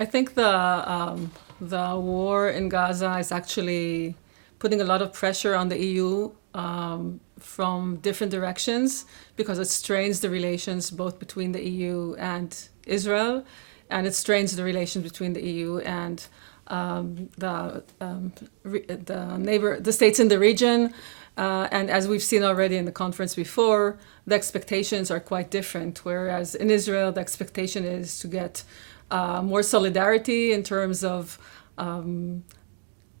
I think the war in Gaza is actually putting a lot of pressure on the EU from different directions because it strains the relations both between the EU and Israel, and it strains the relations between the EU and the states in the region. And as we've seen already in the conference before, the expectations are quite different. Whereas in Israel, the expectation is to get more solidarity in terms of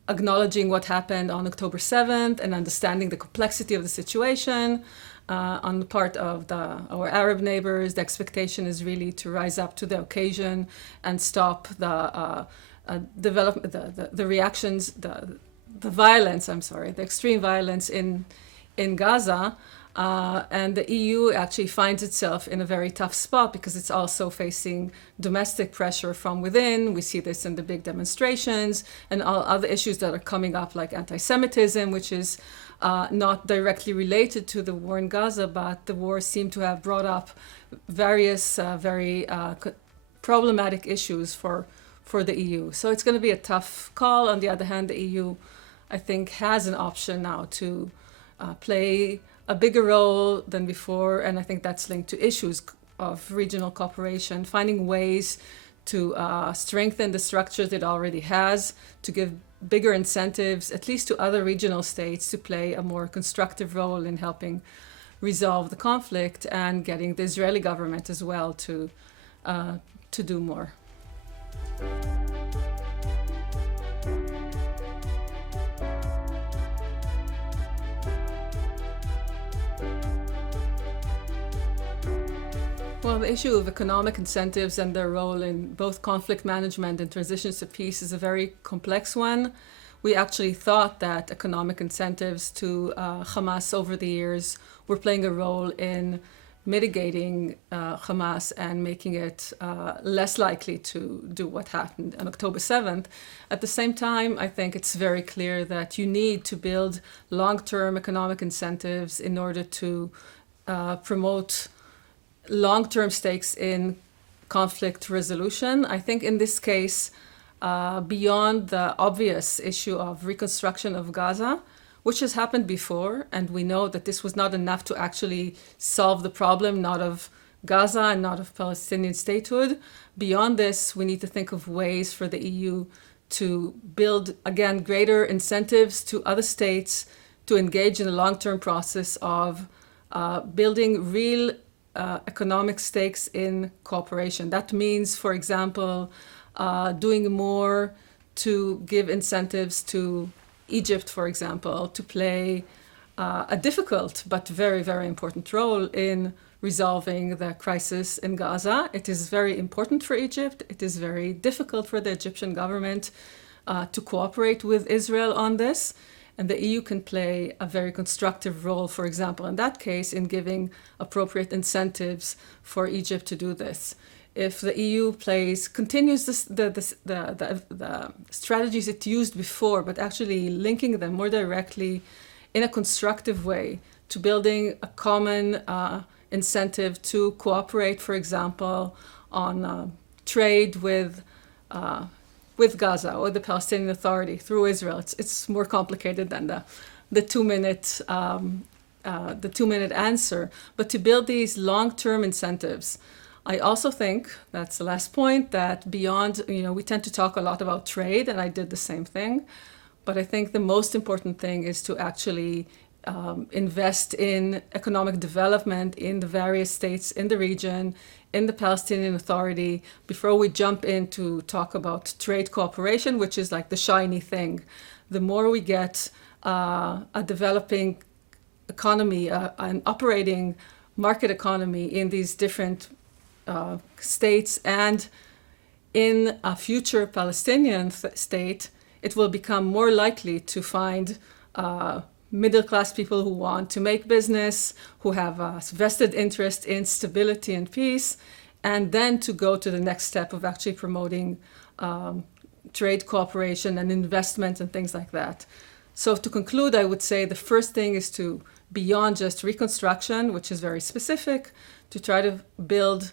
acknowledging what happened on October 7th and understanding the complexity of the situation. On the part of our Arab neighbors, the expectation is really to rise up to the occasion and stop the development, the reactions, the violence, the extreme violence in Gaza. And the EU actually finds itself in a very tough spot because it's also facing domestic pressure from within. We see this in the big demonstrations and all other issues that are coming up, like anti-Semitism, which is not directly related to the war in Gaza, but the war seemed to have brought up various very problematic issues for the EU. So it's going to be a tough call. On the other hand, the EU, I think, has an option now to play a bigger role than before, and I think that's linked to issues of regional cooperation, finding ways to strengthen the structures it already has, to give bigger incentives, at least to other regional states, to play a more constructive role in helping resolve the conflict, and getting the Israeli government as well to do more. Well, the issue of economic incentives and their role in both conflict management and transitions to peace is a very complex one. We actually thought that economic incentives to Hamas over the years were playing a role in mitigating Hamas and making it less likely to do what happened on October 7th. At the same time, I think it's very clear that you need to build long-term economic incentives in order to promote long-term stakes in conflict resolution. I think in this case, beyond the obvious issue of reconstruction of Gaza, which has happened before, and we know that this was not enough to actually solve the problem, not of Gaza and not of Palestinian statehood. Beyond this, we need to think of ways for the EU to build, again, greater incentives to other states to engage in a long-term process of building real economic stakes in cooperation. That means, for example, doing more to give incentives to Egypt, for example, to play a difficult but very, very important role in resolving the crisis in Gaza. It is very important for Egypt. It is very difficult for the Egyptian government to cooperate with Israel on this. And the EU can play a very constructive role, for example, in that case, in giving appropriate incentives for Egypt to do this. If the EU continues the strategies it used before, but actually linking them more directly in a constructive way to building a common incentive to cooperate, for example, on trade with Gaza or the Palestinian Authority through Israel. It's more complicated than the 2-minute answer. But to build these long-term incentives, I also think, that's the last point, that beyond, we tend to talk a lot about trade, and I did the same thing. But I think the most important thing is to actually invest in economic development in the various states in the region, in the Palestinian Authority, before we jump in to talk about trade cooperation, which is like the shiny thing. The more we get a developing economy, an operating market economy in these different states and in a future Palestinian state, it will become more likely to find middle-class people who want to make business, who have a vested interest in stability and peace, and then to go to the next step of actually promoting trade cooperation and investment and things like that. So to conclude, I would say the first thing is to, beyond just reconstruction, which is very specific, to try to build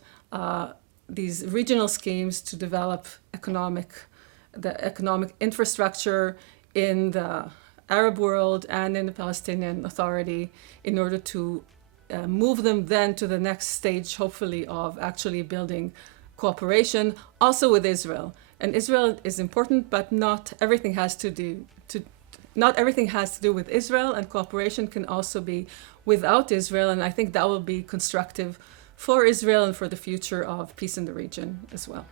these regional schemes to develop the economic infrastructure in the Arab world and in the Palestinian Authority in order to move them then to the next stage, hopefully, of actually building cooperation also with Israel. And Israel is important, but not everything has to do with Israel, and cooperation can also be without Israel. And I think that will be constructive for Israel and for the future of peace in the region as well.